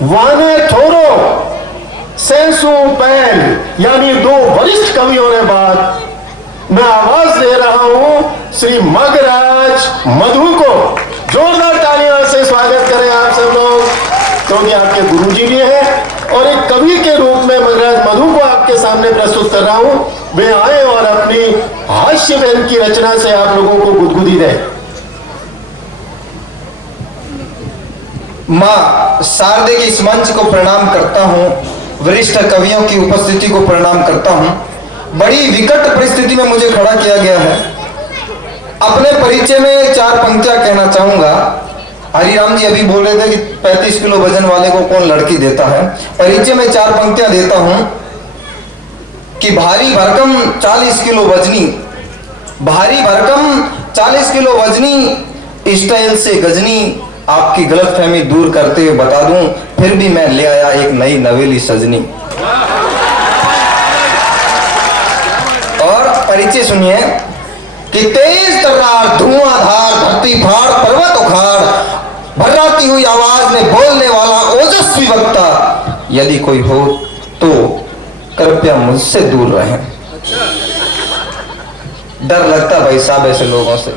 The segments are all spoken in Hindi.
वाने थोरो सेंसु पैन यानी दो वरिष्ठ कवियों ने बाद मैं आवाज दे रहा हूं श्री मगराज मधु को। जोरदार तालियों से स्वागत करें आप सब लोग, क्योंकि आपके गुरुजी भी हैं और एक कवि के रूप में मगराज मधु को आपके सामने प्रस्तुत कर रहा हूं। वे आए और अपनी हास्य व्यंग की रचना से आप लोगों को गुदगुदी दें। मां शारदे के इस मंच को प्रणाम करता हूं, वरिष्ठ कवियों की उपस्थिति को प्रणाम करता हूं। बड़ी विकट परिस्थिति में मुझे खड़ा किया गया है। अपने परिचय में 4 पंक्तियां कहना चाहूंगा। हरिराम जी अभी बोल रहे थे कि 35 किलो वजन वाले को कौन लड़की देता है। परिचय में 4 पंक्तियां देता हूं कि भारी भरकम 40 किलो वजनी, भारी भरकम 40 किलो वजनी, स्टाइल से गजनी, आपकी गलतफहमी दूर करते हुए बता दूं, फिर भी मैं ले आया एक नई नवेली सजनी। और परिचय सुनिए कि तेज तर्रार धुआंधार धरती फाड़ पर्वत उखाड़ भर्राती हुई आवाज में बोलने वाला ओजस्वी वक्ता, यदि कोई हो तो कृपया मुझसे दूर रहें। डर लगता भाई साहब ऐसे लोगों से,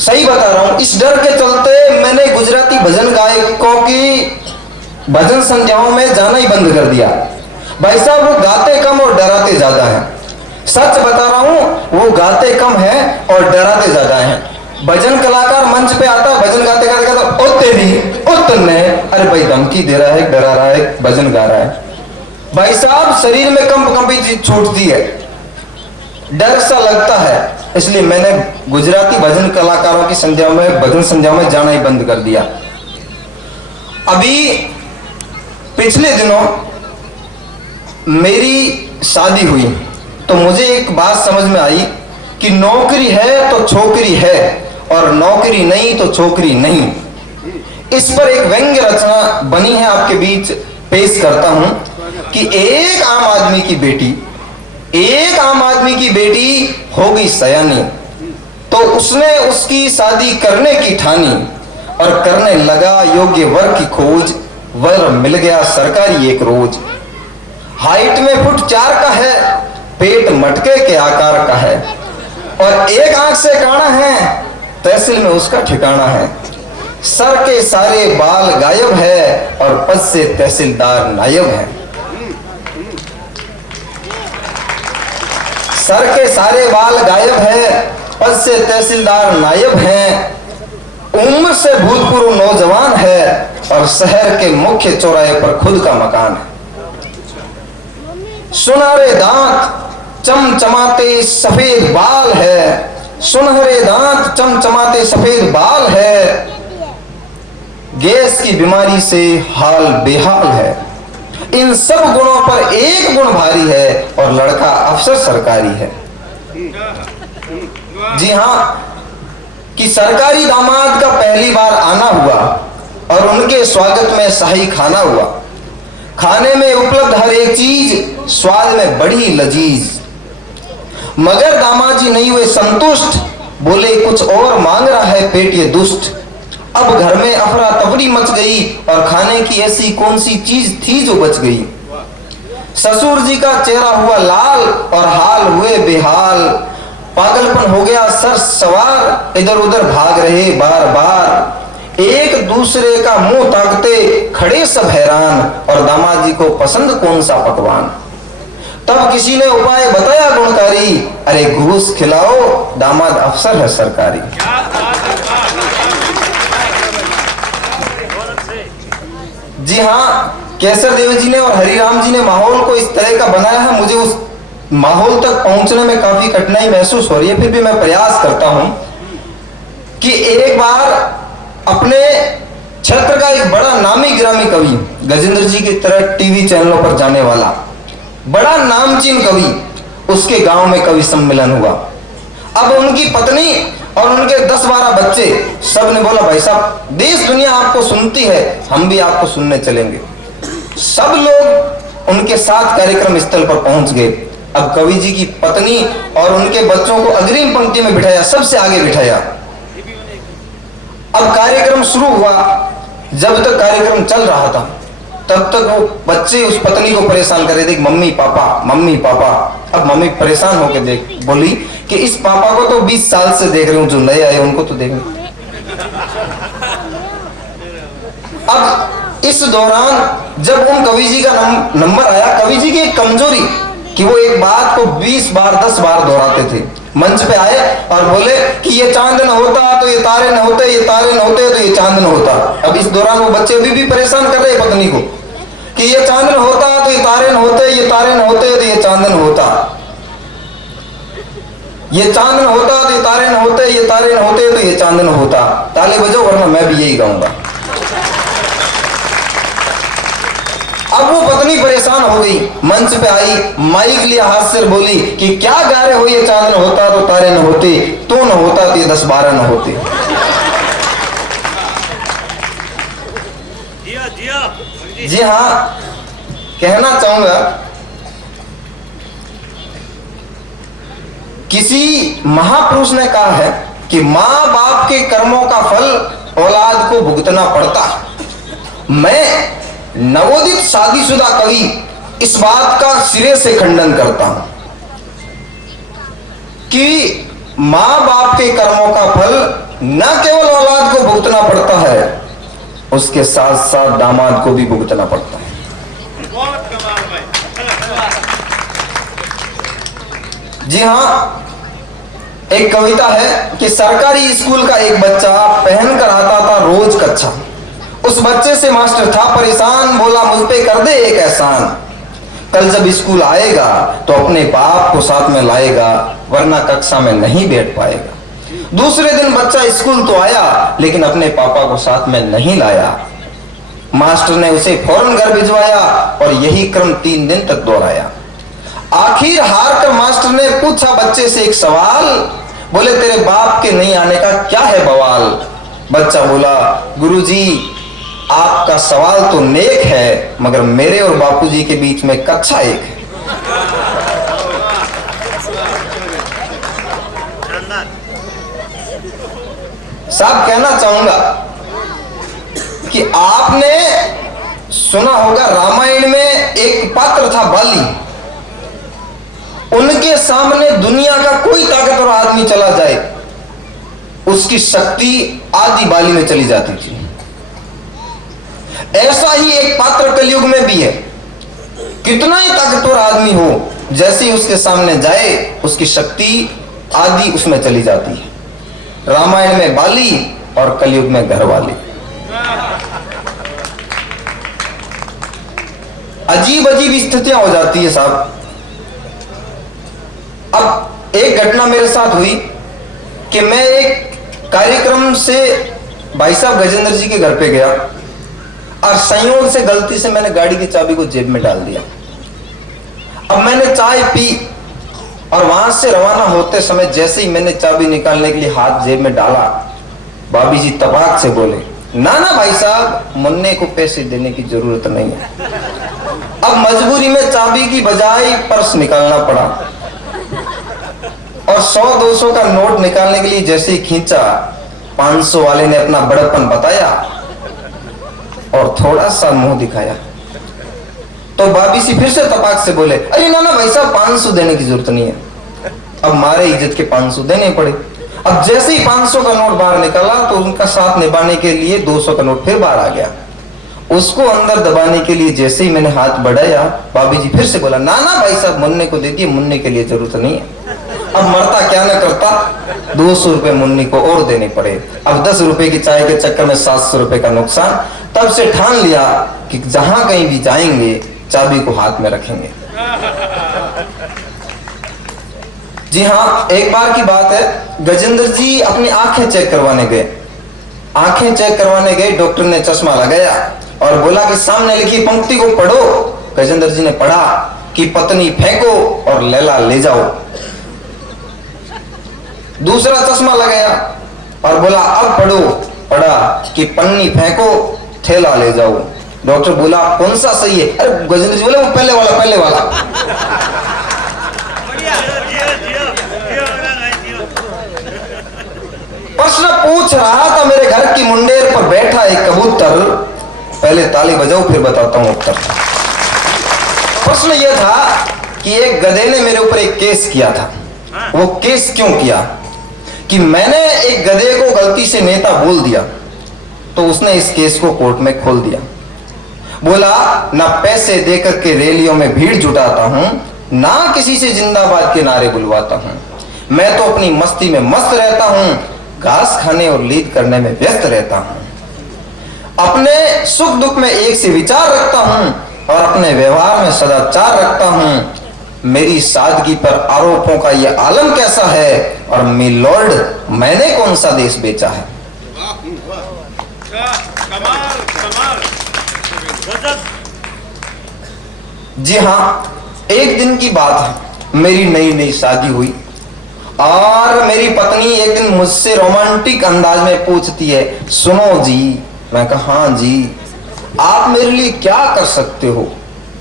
सही बता रहा हूं। इस डर के चलते मैंने गुजराती भजन गायकों की भजन संध्याओं में जाना ही बंद कर दिया। भाई साहब वो गाते कम और डराते ज्यादा हैं। सच बता रहा हूं, वो गाते कम हैं और डराते ज्यादा हैं। भजन कलाकार मंच पे आता है, भजन गाते गाते कहता ओ तेरी ओ तन्ने, अरे भाई धमकी दे रहा है, डरा रहा है, भजन गा रहा है। भाई साहब शरीर में कंपी छूटती है, डर सा लगता है। इसलिए मैंने गुजराती भजन कलाकारों की संध्याओं में, भजन संध्याओं में जाना ही बंद कर दिया। अभी पिछले दिनों मेरी शादी हुई तो मुझे एक बात समझ में आई कि नौकरी है तो छोकरी है और नौकरी नहीं तो छोकरी नहीं। इस पर एक व्यंग्य रचना बनी है, आपके बीच पेश करता हूं कि एक आम आदमी की बेटी, एक आम आदमी की बेटी हो गई सयानी, तो उसने उसकी शादी करने की ठानी और करने लगा योग्य वर की खोज। वर मिल गया सरकारी एक रोज। हाइट में फुट 4 का है, पेट मटके के आकार का है और एक आंख से काना है, तहसील में उसका ठिकाना है। सर के सारे बाल गायब है और पद से तहसीलदार नायब है। सर के सारे बाल गायब है, पद से तहसीलदार नायब हैं। उम्र से भूतपूर्व नौजवान है और शहर के मुख्य चौराहे पर खुद का मकान है। सुनहरे दांत चमचमाते सफेद बाल है, सुनहरे दांत चमचमाते सफेद बाल है। गैस की बीमारी से हाल बेहाल है। इन सब गुणों पर एक गुण भारी है और लड़का अफसर सरकारी है। जी हां, कि सरकारी दामाद का पहली बार आना हुआ और उनके स्वागत में शाही खाना हुआ। खाने में उपलब्ध हर एक चीज स्वाद में बड़ी लजीज, मगर दामाजी नहीं हुए संतुष्ट, बोले कुछ और मांग रहा है पेट ये दुष्ट। अब घर में अफरा तफरी मच गई और खाने की ऐसी कौन सी चीज थी जो बच गई। ससुर जी का चेहरा हुआ लाल और हाल हुए बेहाल, पागलपन हो गया सर सवार, इधर उधर भाग रहे बार बार। एक दूसरे का मुंह ताकते खड़े सब हैरान और दामाद जी को पसंद कौन सा पकवान। तब किसी ने उपाय बताया गुणकारी, अरे घूस खिलाओ दामाद अफसर है सरकारी। जी हाँ, केसर देव जी ने और हरिराम जी ने माहौल को इस तरह का बनाया है, मुझे उस माहौल तक पहुंचने में काफी कठिनाई महसूस हो रही है, फिर भी मैं प्रयास करता हूं कि एक बार अपने क्षेत्र का एक बड़ा नामी गिरामी कवि, गजेंद्र जी की तरह टीवी चैनलों पर जाने वाला बड़ा नामचीन कवि, उसके गांव में कवि सम्मेलन हुआ। अब उनकी पत्नी और उनके 10-12 बच्चे, सब ने बोला भाई साहब देश दुनिया आपको सुनती है, हम भी आपको सुनने चलेंगे। सब लोग उनके साथ कार्यक्रम स्थल पर पहुंच गए। अब कवि जी की पत्नी और उनके बच्चों को अग्रिम पंक्ति में बिठाया, सबसे आगे बिठाया। अब कार्यक्रम शुरू हुआ। जब तक कार्यक्रम चल रहा था तब तक वो बच्चे उस पत्नी को परेशान कर रहे थे, मम्मी पापा मम्मी पापा। अब मम्मी परेशान होकर देख बोली कि इस पापा को तो 20 साल से देख रही हूं, जो नए आए उनको तो देख रही। अब इस दौरान जब उन कवि जी का नंबर आया, कवि जी की एक कमजोरी कि वो एक बात को 20 बार 10 बार दोहराते थे। मंच पे आए और बोले कि ये चांद न होता तो ये तारे न होते, ये तारे न होते तो ये चांद न होता। अब इस दौरान वो बच्चे अभी भी परेशान कर रहे पत्नी को कि ये चांद न होता तो ये तारे न होते, ये तारे न होते तो ये चांद न होता, ये चांद न होता तो ये तारे न होते, ये तारे न होते तो ये चांद न होता। ताले बजाओ वरना मैं भी यही गाऊंगा। अब वो पत्नी परेशान हो गई, मंच पे आई, माइक लिया, हाथ से बोली कि क्या गा रहे हो, ये चांद न होता तो तारे न होते, तो न होता तो ये 10-12 न होते। जी हाँ, कहना चाहूंगा किसी महापुरुष ने कहा है कि मां बाप के कर्मों का फल औलाद को भुगतना पड़ता है। मैं नवोदित शादीशुदा कवि इस बात का सिरे से खंडन करता हूं कि मां बाप के कर्मों का फल न केवल औलाद को भुगतना पड़ता है, उसके साथ साथ दामाद को भी भुगतना पड़ता है। जी हाँ, एक कविता है कि सरकारी स्कूल का एक बच्चा पहनकर आता था रोज कक्षा। उस बच्चे से मास्टर था परेशान, बोला मुझ पे कर दे एक एहसान, कल जब स्कूल आएगा तो अपने बाप को साथ में लाएगा, वरना कक्षा में नहीं बैठ पाएगा। दूसरे दिन बच्चा स्कूल तो आया लेकिन अपने पापा को साथ में नहीं लाया। मास्टर ने उसे फौरन घर भिजवाया और यही क्रम 3 दिन तक दोहराया। आखिर हार कर मास्टर ने पूछा बच्चे से एक सवाल, बोले तेरे बाप के नहीं आने का क्या है बवाल। बच्चा बोला गुरुजी आपका सवाल तो नेक है, मगर मेरे और बापूजी के बीच में कक्षा एक है। साहब कहना चाहूंगा कि आपने सुना होगा रामायण में एक पात्र था बाली। उनके सामने दुनिया का कोई ताकतवर आदमी चला जाए, उसकी शक्ति आदि बाली में चली जाती थी। ऐसा ही एक पात्र कलयुग में भी है। कितना ही ताकतवर आदमी हो, जैसे ही उसके सामने जाए उसकी शक्ति आदि उसमें चली जाती है। रामायण में बाली और कलयुग में घरवाली। अजीब अजीब स्थितियां हो जाती है साहब। अब एक घटना मेरे साथ हुई कि मैं एक कार्यक्रम से भाई साहब गजेंद्र जी के घर पे गया और संयोग से गलती से मैंने गाड़ी की चाबी को जेब में डाल दिया। अब मैंने चाय पी और वहां से रवाना होते समय जैसे ही मैंने चाबी निकालने के लिए हाथ जेब में डाला, भाभी जी तबाक से बोले ना ना भाई साहब मुन्ने को पैसे देने की जरूरत नहीं है। अब मजबूरी में चाबी की बजाय पर्स निकालना पड़ा और 100-200 का नोट निकालने के लिए जैसे ही खींचा, 500 वाले ने अपना बड़प्पन बताया और थोड़ा सा मुंह दिखाया तो भाभी सी फिर से तपाक से बोले अरे ना ना भाई साहब 500 देने की जरूरत नहीं है। अब मारे इज्जत के 500 देने पड़े। अब जैसे ही 500 का नोट बाहर निकाला तो उनका साथ निभाने के लिए 200 का नोट फिर बाहर आ गया। उसको अंदर दबाने के लिए जैसे ही मैंने हाथ बढ़ाया, भाभी जी फिर से बोला ना ना भाई साहब मुन्ने को दे दिए, मुन्ने के लिए जरूरत नहीं है। अब मरता क्या ना करता, 200 रुपए मुन्नी को और देने पड़े। अब 10 रुपए की चाय के चक्कर में 700 रुपए का नुकसान। तब से ठान लिया कि जहां कहीं भी जाएंगे चाबी को हाथ में रखेंगे। जी हाँ, एक बार की बात है, गजेंद्र जी अपनी आंखें चेक करवाने गए। आंखें चेक करवाने गए, डॉक्टर ने चश्मा लगाया और बोला कि सामने लिखी पंक्ति को पढ़ो। गजेंद्र जी ने पढ़ा कि पत्नी फेंको और लैला ले जाओ। दूसरा चश्मा लगाया और बोला अब पढ़ो। पढ़ा कि पन्नी फेंको थैला ले जाओ। डॉक्टर बोला कौन सा सही है? अरे गजेंद्र जी बोले वो पहले वाला पहले वाला। प्रश्न पूछ रहा था मेरे घर की मुंडेर पर बैठा एक कबूतर। पहले ताली बजाओ फिर बताता हूं उत्तर। प्रश्न यह था कि एक गधे ने मेरे ऊपर एक केस किया था। वो केस क्यों किया कि मैंने एक गधे को गलती से नेता बोल दिया, तो उसने इस केस को कोर्ट में खोल दिया। बोला ना पैसे देकर के रैलियों में भीड़ जुटाता हूं, ना किसी से जिंदाबाद के नारे बुलवाता हूं, मैं तो अपनी मस्ती में मस्त रहता हूं, घास खाने और लीद करने में व्यस्त रहता हूं। अपने सुख दुख में एक से विचार रखता हूं और अपने व्यवहार में सदाचार रखता हूं। मेरी सादगी पर आरोपों का यह आलम कैसा है, और मिलॉर्ड मैंने कौन सा देश बेचा है। जी हां, एक दिन की बात है, मेरी नई नई शादी हुई और मेरी पत्नी एक दिन मुझसे रोमांटिक अंदाज में पूछती है, सुनो जी। मैं कहा हाँ जी, आप मेरे लिए क्या कर सकते हो।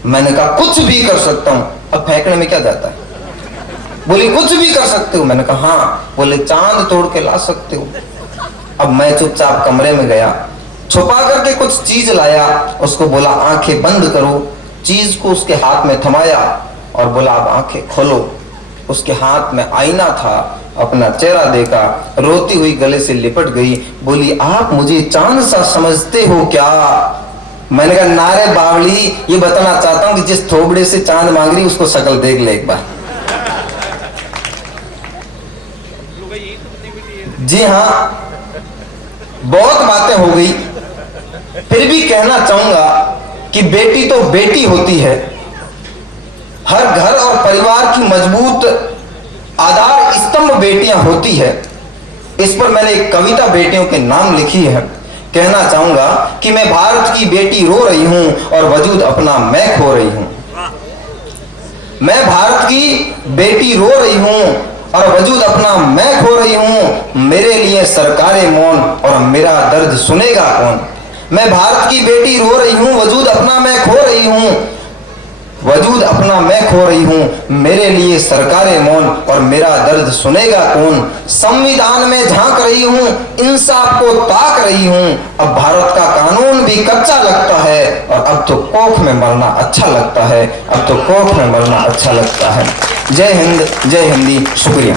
मैंने कहा कुछ भी कर सकता हूं। अब फेंकने में क्या जाता है। बोली कुछ भी कर सकते हो। मैंने कहा हाँ। बोले चांद तोड़ के ला सकते हो। अब मैं चुपचाप कमरे में गया, छुपा करके कुछ चीज लाया, उसको बोला आंखें बंद करो। चीज को उसके हाथ में थमाया और बोला अब आंखें खोलो। उसके हाथ में आईना था, अपना चेहरा देखा, रोती हुई गले से लिपट गई। बोली आप मुझे चांद सा समझते हो क्या। मैंने कहा नारे बावली, ये बताना चाहता हूं कि जिस थोबड़े से चांद मांग रही उसको शक्ल देख ले एक बार। जी हां, बहुत बातें हो गई, फिर भी कहना चाहूंगा कि बेटी तो बेटी होती है। हर घर और परिवार की मजबूत आधार स्तंभ बेटियां होती है। इस पर मैंने एक कविता बेटियों के नाम लिखी है। कहना चाहूंगा कि मैं भारत की बेटी रो रही हूं और वजूद अपना मैं खो रही हूं। मैं भारत की बेटी रो रही हूं और वजूद अपना मैं खो रही हूं। मेरे लिए सरकारे मौन और मेरा दर्द सुनेगा कौन। मैं भारत की बेटी रो रही हूं, वजूद अपना मैं खो रही हूं, वजूद अपना मैं खो रही हूं। मेरे लिए सरकारे मौन और मेरा दर्द सुनेगा कौन। संविधान में झांक रही हूं, इंसाफ को ताक रही हूं। अब भारत का कानून भी कच्चा लगता है और अब तो कोख में मरना अच्छा लगता है। अब तो कोख में मरना अच्छा लगता है। जय हिंद, जय हिंदी, शुक्रिया।